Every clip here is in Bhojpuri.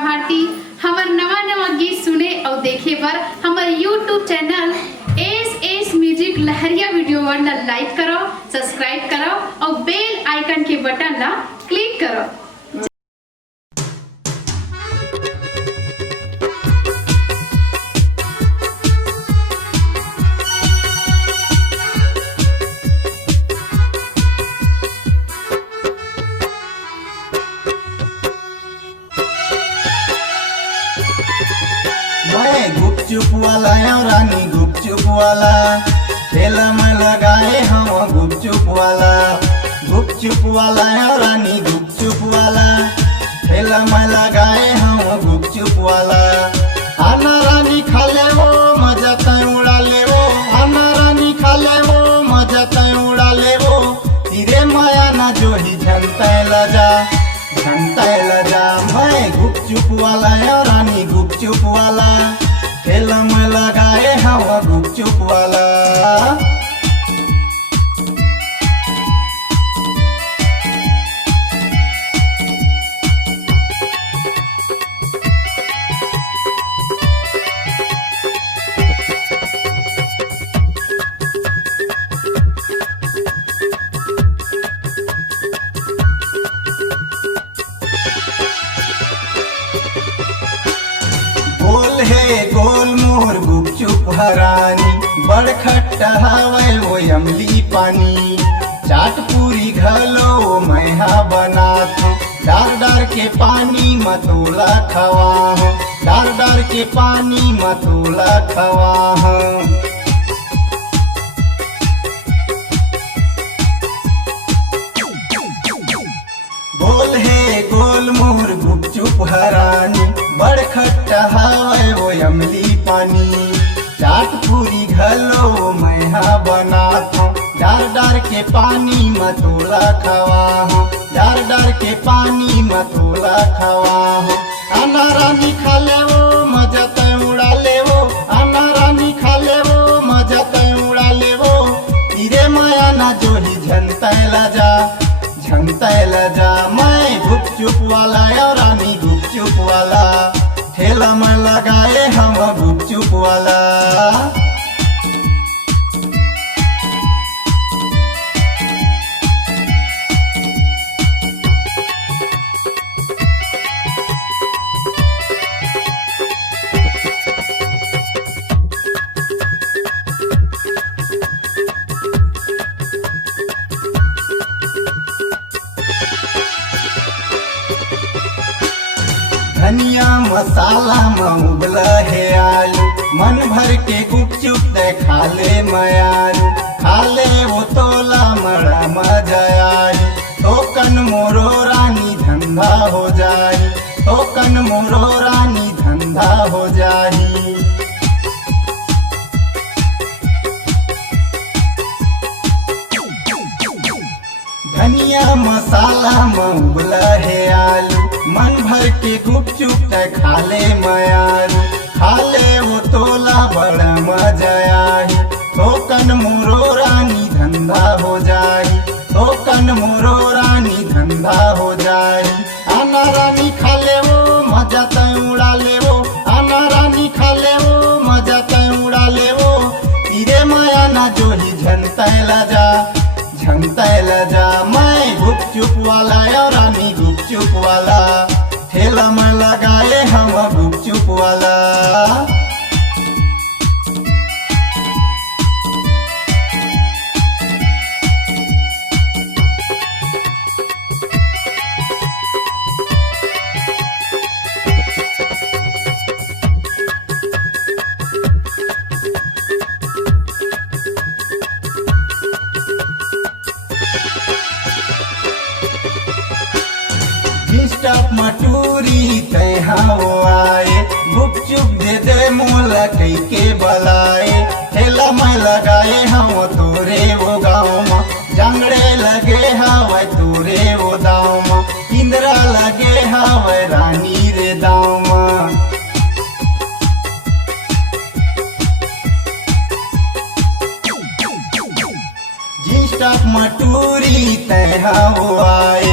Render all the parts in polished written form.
भारती। हमार नवा नवा गीत सुने और देखे पर हमारे YouTube चैनल एस म्यूजिक लहरिया वीडियो वन लाइक करो, सब्सक्राइब करो और बेल आइकन के बटन ला क्लिक करो। मैं गुपचुप वाला हूँ रानी गुपचुप वाला, ठेला में लगाए हम गुपचुप वाला। गुपचुप वाला हूँ रानी गुपचुप वाला, ठेला में लगाए हम गुपचुप वाला। आना रानी खा ले वो मजा तय उड़ा ले वो, आना रानी खा ले वो मजा तय उड़ा ले वो। तेरे माया ना जो ही झंटा लजा मैं गुपचुप वाला हूँ रानी गुपचुप वाला, ठेला में लगाए हवा गुपचुप वाला। गोल है गोल मोर गुपचुप हरानी, बड़ खट्टा हवे वो अमली पानी। चाट पूरी घलो मैहा बनात हूँ, डार डार के पानी मतोला खवा हूँ, डार डार के पानी मतोला खवा हूँ। गोल है गोल मोर गुपचुप हरानी, बड़ खट्टा हवे वो अमली पानी। चाट पूरी घलो मैहा बनात हूँ, डार डार के पानी मतोला खवा हूँ, डार डार के पानी मतोला खवा हूँ। आना रानी खा ले वो मजा तय उड़ा ले वो, आना रानी खा ले वो मजा तय उड़ा ले वो। तेरे माया ना जो ही झंटा लजा मैं गुपचुप वाला और रानी गुपचुप वाला, ठेला में लगाए हम गुपचुप वाला। धनिया मसाला में उबला है आलू, मन भर के गुपचुप दे खा ले मयालू। खा ले वो तोला मरा मजा आई, टोकन मोरो रानी धंधा हो जाई, टोकन मोरो रानी धंधा हो जाई। धनिया मसाला में उबला है आलू, मन भर के गुपचुप खा ले मयालू। खा ले वो तोला बड़ा मजा आई, टोकन मोरो रानी धंधा हो जाई, टोकन मोरो रानी धंधा हो जाई। आना रानी खा ले वो मजा तय उड़ा ले वो, आना रानी खा ले वो मजा तय उड़ा ले वो। तेरे माया ना जो ही झंटा लजा मैं गुपचुप वाला और रानी गुपचुप वाला, ठेला में लगाए हम गुपचुप वाला। स्टॉप मटूरी तैहा वो आए, गुपचुप दे दे मोला कई के बलाए। ठेला में लगाए हम तोरे वो गाँव में, जंगड़े लगे हवे तोरे वो दाव में, इंदिरा लगे हवे रानी रे दाव में। स्टॉप मटूरी तैहा वो आए,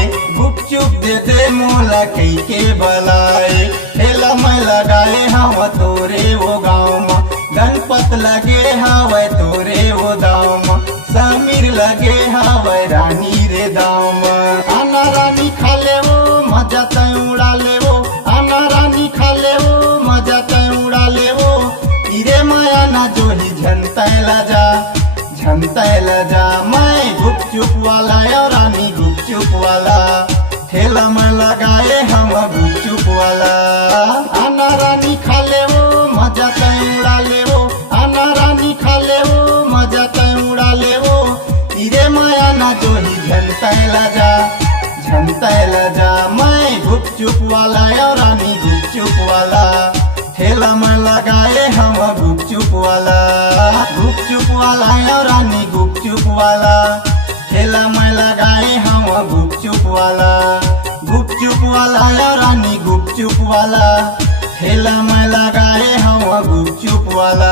गुपचुप दे दे मोला कई के बलाए। ठेला मैं लगाए हम तोरे वो गाँव में, गणपत लगे हवे तोरे वो दाव में, समीर लगे हवे रानी रे दाव में। आना रानी खा ले वो मजा तय उड़ा ले वो, आना रानी खा ले वो मजा तय उड़ा ले वो। इरे माया ना जो ही झनतैला जा, झनतैला जा। मैं गुपचुप वाला या रानी गुपचुप वाला, ठेला में लगाए हम गुपचुप वाला। आना रानी खा ले वो मजा तय उड़ा ले वो, आना रानी खा ले वो मजा तय उड़ा ले वो। इरे माया ना जो ही झनतैला जा, झनतैला जा। मैं गुपचुप वाला या रानी गुपचुप वाला, ठेला में लगाए हम गुपचुप वाला। गुपचुप वाला या रानी गुपचुप वाला, ठेला में लगाए हम गुपचुप वाला। गुपचुप वाला या रानी गुपचुप वाला, ठेला में लगाए हम गुपचुप वाला।